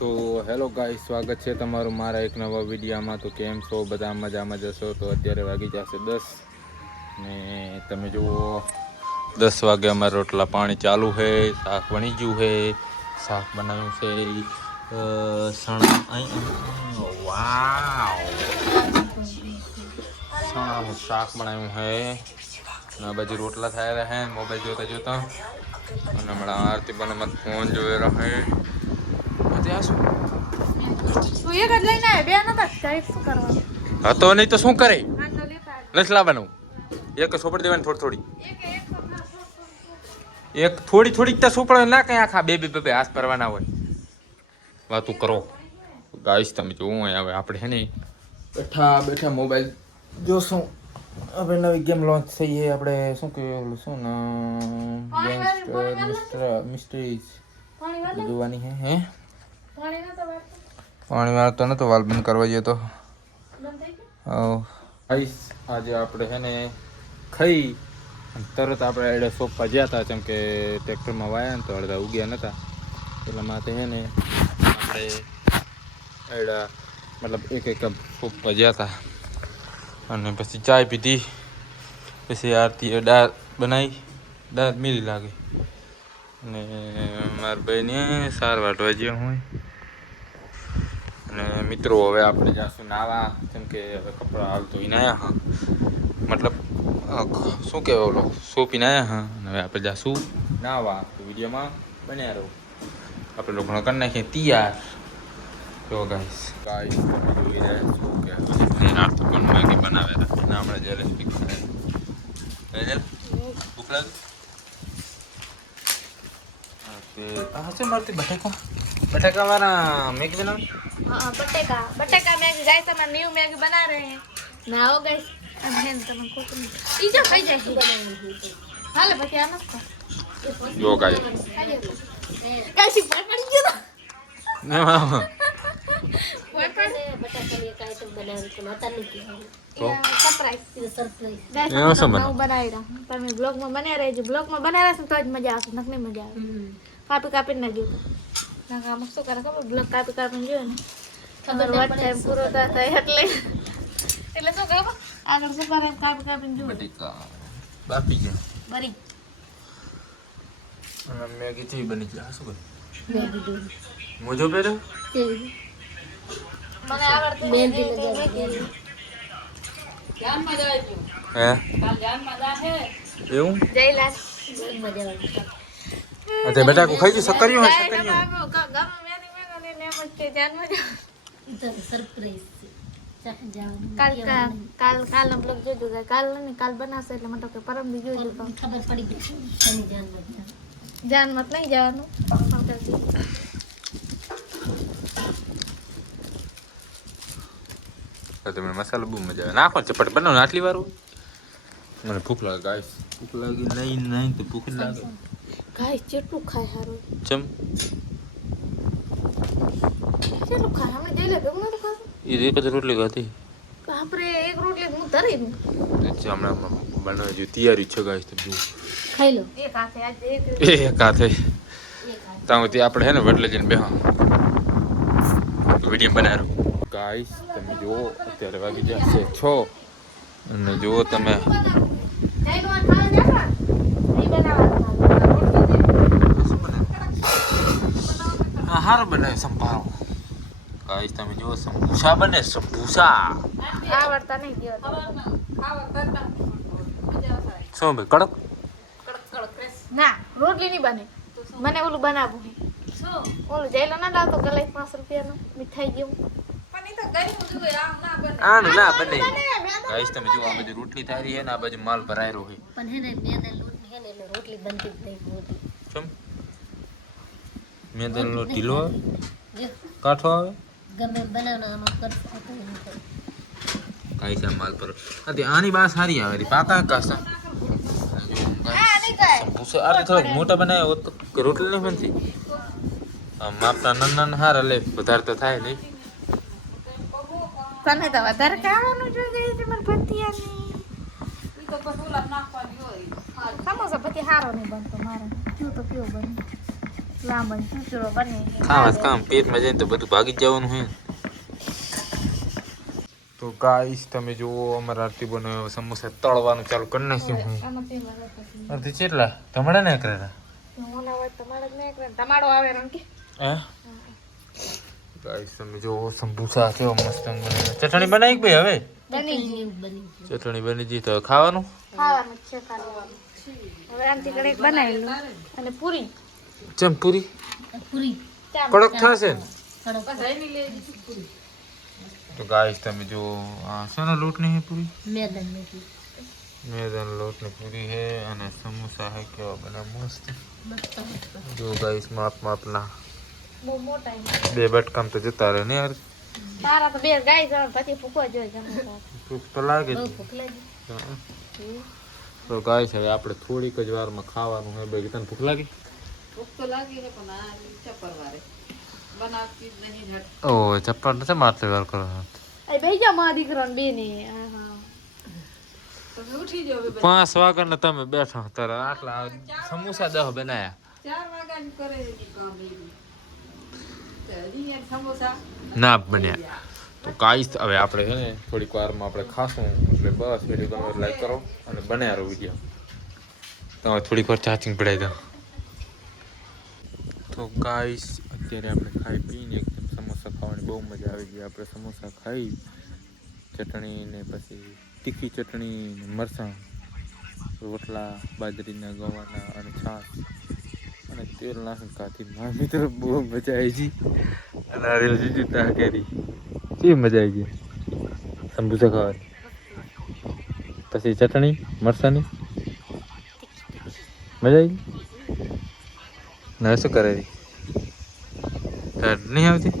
તો hello guys, સ્વાગત છે તમારું મારા એક નવા વિડીયોમાં. તો કેમ છો બધા? મજામાં જશો? તો અત્યારે વાગી જશે 10 ને તમે જુઓ 10 વાગે અમારા રોટલા પાણી ચાલુ છે. શાક બની ગયું છે. શાક બનાવ્યું છે સણાનું શાક બનાવ્યું છે. આ બાજુ રોટલા થાય રહે મોબાઈલ જોતા જોતા. અને હમણાં આરતી બને ફોન જોઈ રહે. હતો નહીં તો શું કરે? નથી લાવવાનું. એક સોપડી દેવાની થોડી થોડી. એક થોડી થોડીક તો સોપડો ના કઈ આખા બે હાથ પરવાના હોય. વાતું કરો ગાઈસ. તમે જોવું હોય હવે આપણે હે ને બેઠા બેઠા મોબાઈલ જોશું. હવે નવી ગેમ લોન્ચ થઈ છે. આપણે શું કહેવાય શું મિસ્ટ્રીઝ જોવાની હે. પાણી વાળો તો નતો વાલ બંધ કરવા જઈએ તો આજે આપણે છે ને ખાઈ તરત આપણે એડે સોંપવા ગયા હતા. કેમ કે ટ્રેક્ટરમાં વાયા ને તો અડધા ઉગ્યા નતા. એટલા માટે છે ને આપણે એડા મતલબ એક કપ સોંપવા ગયા હતા. અને પછી ચાય પીધી. પછી આરતી દાળ બનાવી. દાળ મીરી લાગે. અને મારા ભાઈને સાર વાટવા જ્યાં હોય. અને મિત્રો હવે આપણે જાશું નાવા. કેમ કે હવે કપડાં હાલ તો નાયા હા, મતલબ શું કહેવાય ઓલો સોંપીને આવ્યા હા. અને હવે આપણે જાશું નાવા. તો વિડીયોમાં બન્યા રહો. આપણે લોકોને કરી નાખીએ તૈયાર. જો ગાઈસ જોઈ રહ્યા છો કે આરતી પણ મેગી બનાવેલા અને આપણે જ્યારે ભૂખ લાગે. हाँ से मारती बटेका वाला मैगी बनाओ. हाँ बटेका मैगी गाइस, हम न्यू मैगी बना रहे हैं. नाओ गाइस अब है तो मन को इजा खाई जाए हाले बटिया मस्त जो गाइस गाइस पर पड़ी गया ना मामा बटेका ये काय तुम बनावे तो मत नहीं की तो सरप्राइज ये गाइस सब मैं बनाई रहा पर मैं ब्लॉग में बने रहे. जो ब्लॉग में बने रहे तो आज मजा आसे नखने मजा આવે. કાપી કાપીને નાખ્યું ના કામ શું કરે ખબર? બ્લોક કાપી કાપીને જોયો ને ખબર વાત ટાઈમ પૂરો થાય એટલે શું ખબર આગળ શું કરે કાપી કાપીને જોયો बटेका बापी गया બરી અને મેગી થી બની ગયા. શું કરે મેગી દો મોજો પહેરે મને આવડતું મેગી લગાવી જાન મજા આવી ગયું. હે કાલ જાન મજા હે. એવું જયલાલ મજા આવી. અતે બેટા કો ખાઈ જી સકરિયો હે ગાય સકરિયો ના ગામ મેની મેને ને મસ્તે જાન મજા તો સરપ્રાઈઝ છે. કાલ નો બ્લોગ જોજો ગાય. કાલ નહીં કાલ બનાવશે એટલે મને તો કે પરમ દી જોજો તો ખબર પડી ગઈ શની જાન મજા. જાન મત નહીં જવાનું. તમે મસાલો બહુ મજા આવે. નાખો ચપટ બનાવો ને આટલી વાર મને ભૂખ લાગે ગાઈસ. ભૂખ લાગી નહીં તો ભૂખ લાગે. ગાય ચેટલું ખાય હારો ચમ ચેટલું ખાય હમણે જઈ લે ભેગું નતું ખાતું. એ એક જ રોટલી ખાધી. આપણે એક રોટલી હું ધરી દઉં. અચ્છા હમણાં બનાવવા જેવી તૈયારી છે ગાઈસ. તમે જુઓ ખાઈ લો. એક હાથે આજે એક એક હાથે ત્યાં આપણે હે ને વડલે જઈને બેહા વિડીયો બનાવ્યો. ગાઈસ તમે જુઓ અત્યારે વાગી જશે 6 અને જુઓ તમે હારો બનાવે સંભારો. ગાઈસ તમે જુઓ સમોસા બને. સમોસા આવડતા નહીં દેવા શું ભાઈ કડક ના રોટલી નહીં બને. મને ઓલું બનાવવું છે. ઓલું જઈલો ના લાવતો ગલાઈ 5 રૂપિયાનું મીઠાઈ જેવું. આનું ના બને. ગાઈસ તમે જુઓ આ બાજુ રોટલી થાય રહી છે ને આ બાજુ માલ ભરાયેલો છે. પણ હે ને મેદા લોટ હે ને એટલે રોટલી બનતી જ નહીં હોતી. ચમ મેદલનો ઢીલો આવે જો કાઠો આવે. ગમે બનાવવાનો કરતો હતો એમ તો. ગાઈસ આ માલ પર આથી આની બાસ સારી આવે રી પાકા કાસા. સમોસા આ થોડા મોટા બનાવ્યા હોત તો રોટલી નહીં બનતી. આ માપના નાના હારા લે વધારે તો થાય નહીં. તને તો વધારે ખાવાનું જોઈએ છે મને ભતિયાની. સમોસા પછી હારો નહીં બનતો મારે. જો તો કેવો બને લાંબો ચૂચરો બને ખાવા કામ પેટમાં જાય તો બધું ભાગી જ જવાનું હોય. તો ગાઈસ તમે જુઓ અમારા આરતી બનાવ્યો સમોસા તળવાનું ચાલુ કરી નાખ્યું હું. આમાં તેમાં રહેતા અડધી ચેટલા તમારે ને કરેલા મોના હોય તમારે જ નહીં કરે તમારો આવે રંકી હે ગાઈસ તમે જુઓ સમોસા કેવો મસ્ત બને. ચટણી બનાવી કે ભાઈ હવે બની ગઈ બની ચટણી બની ગઈ તો ખાવાનું ખાવાનું જ છે ખાવાનું હવે આમથી કડક બનાવી લો અને પૂરી ચમ પૂરી પૂરી કડક થશે ને કડક તો ગાઈસ તમે જો આ શાના લોટની હે પૂરી મેદન નથી મેદાન લોટની પૂરી હે અને સમોસા હે કેવા બના મસ્ત મસ્ત જો ગાઈસ માપ માપના બહુ મોટા બે બટકામ તો જતા રહે ને યાર તારા તો બે ગાય જણ પછી ફૂકવા જોઈએ જમવા ભૂખ તો લાગે જ. બહુ ભૂખ લાગી તો ગાઈસ હવે આપણે થોડીક જ વારમાં ખાવાનું હે ભાઈ તને ભૂખ લાગી ઓહ ચપ્પલ નથી મારતો વાર કરો એ બે જા માં દીકરો ને બે ને હા 5 વાગ્યા તમે બેઠો તારે આટલા સમોસા 10 બનાયા ના બન્યા તો ગાઈસ હવે આપણે છે ને થોડીક વારમાં આપણે ખાશું એટલે બસ વિડીયો ગમે લાઈક કરો અને બનાવ્યા રહો વિડીયો તમે થોડીક વાર ચાર્જિંગ પડાવી દો તો ગાઈસ અત્યારે આપણે ખાઈ પીને એકદમ સમોસા ખાવાની બહુ મજા આવી ગઈ આપણે સમોસા ખાઈ ચટણી ને પછી તીખી ચટણી ને મરચાં રોટલા બાજરીના ગવાના અને છાશ અને તેલ નાખી ખાધી મારી તો બહુ મજા આવી ગઈ અને આ રીલ જીજી તાકેરી કેવી મજા આવી ગઈ સમોસા ખાવાની પછી ચટણી મરચાંની મજા આવી ગઈ ના શું કરે નહીં આવતી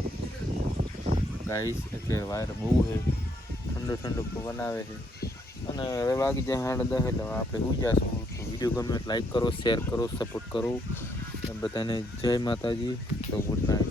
ગાઈસ અત્યારે વાયર બહુ છે ઠંડો ઠંડો પવન આવે છે અને હવે વાગી જાય 10:30 એટલે આપણે ઉજાશું તો વિડીયો ગમે લાઈક કરો શેર કરો સપોર્ટ કરો બધાને જય માતાજી તો ગુડ નાઇટ